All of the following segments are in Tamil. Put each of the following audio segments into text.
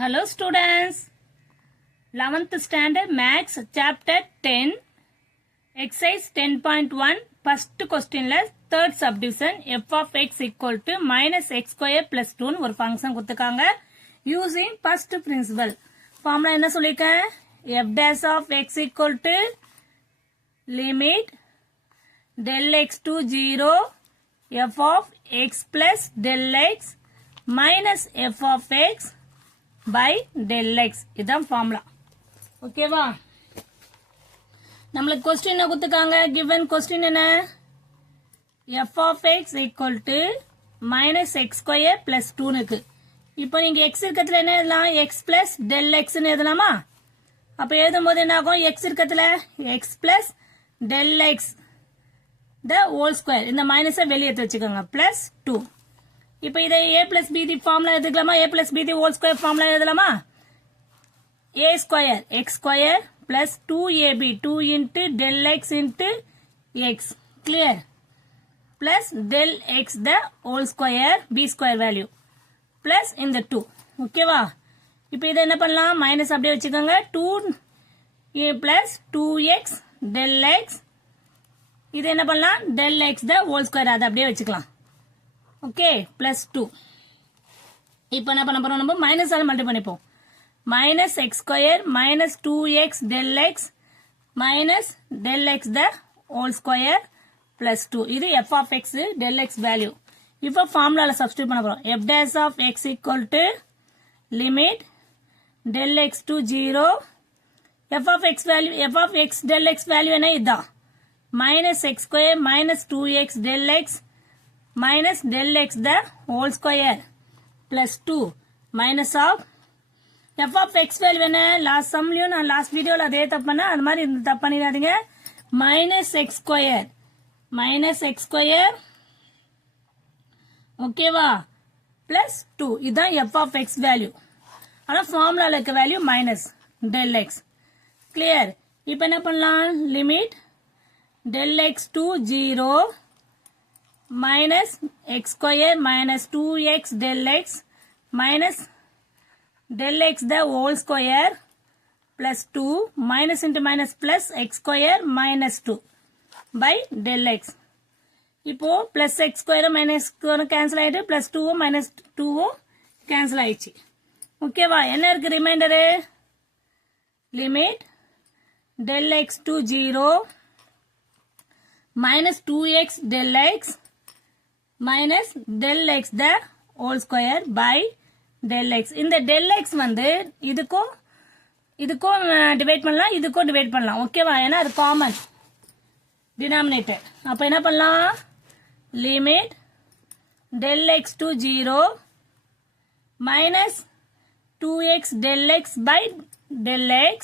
Hello students, 11th standard maths chapter 10 exercise 10.1 first question la third subdivision f of x equal to minus x square plus 2 ஒரு function கொடுத்துக்காங்க using first principle formula என்ன சொல்லிருக்கேன் f dash of x equal to limit del x to 0 f of x plus del x minus f of x by del x இதான் ஃபார்முலா ஓகேவா நம்மளுக்கு क्वेश्चन என்ன கொடுத்துக்காங்க given question என்ன f of x equal to minus x square plus 2 னுக்கு இப்போ நீங்க x இருக்கத்துல என்ன எழுதலாம் x plus del x னு எழுதலாமா அப்ப எழுதும்போது என்ன ஆகும் x இருக்கத்துல x plus del x the whole square இந்த மைனஸை வெளியே எடுத்து வச்சுக்கோங்க plus 2 இப்போ இதை a plus b the formula எழுதிக்கலாமா a plus b the whole square formula எழுதலாமா a square x square plus 2ab 2 into del x into x clear plus del x the whole square b square value plus in the 2 ஓகேவா இப்போ இதை என்ன பண்ணலாம் மைனஸ் அப்படியே வச்சுக்கோங்க 2 plus 2x del x இது என்ன பண்ணலாம் del x the whole square அதை அப்படியே வச்சுக்கலாம் ஓகே plus 2 இப்போ என்ன பண்ண போறோம் நம்ம மைனஸ் ஆல மல்டிப்ளை பண்ணிப்போம் minus x square minus 2x del x minus del x the whole square plus 2 இது f of x del x value இப்போ ஃபார்முலால சப்ஸ்டிட்யூட் பண்ண போறோம் f dash of x equal to limit del x to 0 f of x value f of x del x value என்ன இதான் minus x square minus 2x del x minus del x the whole square plus 2 minus of f of x value என்ன லாஸ்ட் சம்லயும் நான் லாஸ்ட் வீடியோல அதே தப்பு பண்ண அது மாதிரி தப்பு பண்ணிடாதீங்க minus x square ஓகேவா plus 2 இதான் f of x value ஆனா ஃபார்முலால இருக்க value minus del x clear இப்போ என்ன பண்ணலாம் limit del x to 0 minus x square minus 2x del x minus del x the whole square plus 2 minus into minus plus x square minus 2 by del x இப்போ plus x square minus cancel ஆயிடு plus 2 minus 2 cancel ஆயிடுச்சு ஓகேவா என்ன இருக்கு reminder limit del x to 0 minus 2x del x minus del x the whole square by del x இந்த del x வந்து இதுக்கும் டிவைட் பண்ணலாம் இதுக்கும் டிவைட் பண்ணலாம் ஓகேவா ஏன்னா அது காமன் டினாமினேட்டர் அப்ப என்ன பண்ணலாம் limit del x to 0 minus 2x del x by del x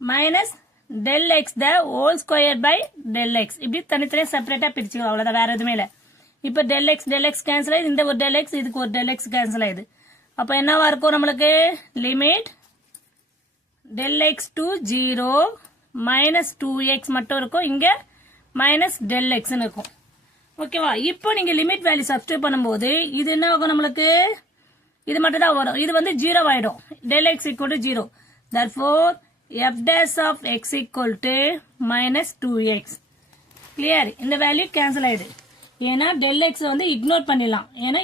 minus del x the whole square by del x இப்படி தனித்தனியா செப்பரேட்டா பிரிச்சுக்கலாம் அவ்வளவுதான் வேற எதுவுமே இல்ல இப்போ del x கேன்சல் ஆயிடுது இந்த ஒரு del x இதுக்கு ஒரு del x கேன்சல் ஆயிடுது அப்ப என்னவா இருக்கும் நம்மளுக்கு limit del x to 0 minus 2x மட்டும் இருக்கும் இங்க minus del x னு இருக்கும் ஓகேவா இப்போ நீங்க லிமிட் வேல்யூ சப்ஸ்டிட்யூட் பண்ணும்போது இது என்ன ஆகும் நம்மளுக்கு இது மட்டும் தான் வரும் இது வந்து 0 ஆயிடும் del x equal to 0 therefore f dash of x equal to minus 2x clear இந்த வேல்யூ கேன்சல் ஆயிடுது ஏன்னா del x வந்து இக்னோர் பண்ணிடலாம் ஏன்னா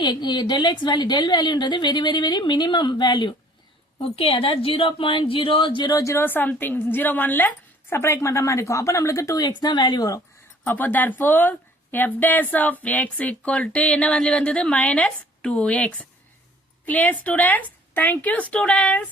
del x வேல்யூ del வேல்யூன்றது very very very minimum value okay அதாவது 0.000 சம்திங் 01ல சப்ராக்ட் பண்ற மாதிரி இருக்கும் அப்ப நம்மளுக்கு 2x தான் வேல்யூ வரும் அப்போ therefore f dash of x equal to என்ன வேல்யூ வந்தது minus 2x clear students thank you students